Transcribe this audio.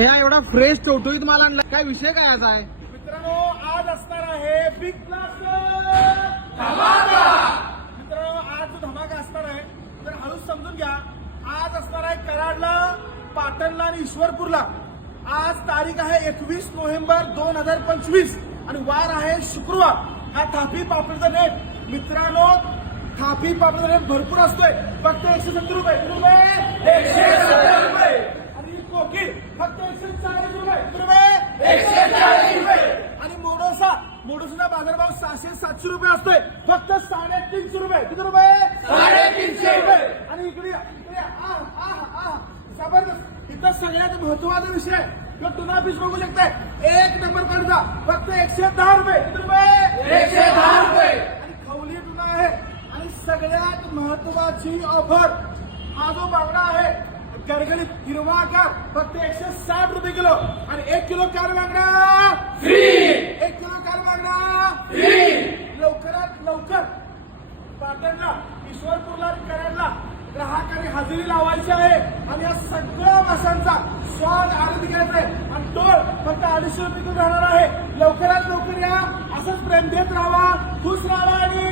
या एवढा फ्रेश टोटोईत माल आणला, काय विषय काय असा आहे? मित्रांनो, आज असणार आहे बिग ब्लास्ट धमाका. मित्रांनो, आज जो धमाका असणार आहे तर हळूच समजून घ्या. आज असणार आहे कराडला, पाटणला आणि ईश्वरपूरला. आज तारीख आहे 21 नोव्हेंबर 2025 आणि वार आहे शुक्रवार. हा थापी पापडचा रेट मित्रांनो, थापी पापडचा रेट भरपूर असतोय. फक्त 170 रुपये. 170 रुपये. आणि कोकी फक्त 140 रुपये. 140 रुपये. आणि मोडोसाचा बाजारभाव 600-700 रुपये असतोय. फक्त 350 रुपये. किती रुपये? 350 रुपये. आणि इकडे जबरदस्त. इथं सगळ्यात महत्वाचा विषय टुना फिश बघू शकताय. 1 नंबर क्वालिटीचा फक्त 110 रुपये. किती रुपये? 110 रुपये. आणि खवली टुना आहे. आणि सगळ्यात महत्वाची ऑफर, हा जो बांगडा आहे गरगडीत हिरवागार फक्त 160 रुपये किलो. आणि 1 किलो कार बांगडा फ्री. 1 किलो कार बांगडा फ्री. लवकरात लवकर पाटणला, ईश्वरपूरला आणि कराडला ग्राहकांनी हजेरी लावायची आहे. आणि या सगळ्या माशांचा स्वाद आनंद घ्यायचा आहे. आणि टोळ फक्त 250 रुपये किलो राहणार आहे. लवकरात लवकर या. असंच प्रेम देत राहा, खुश राहा आणि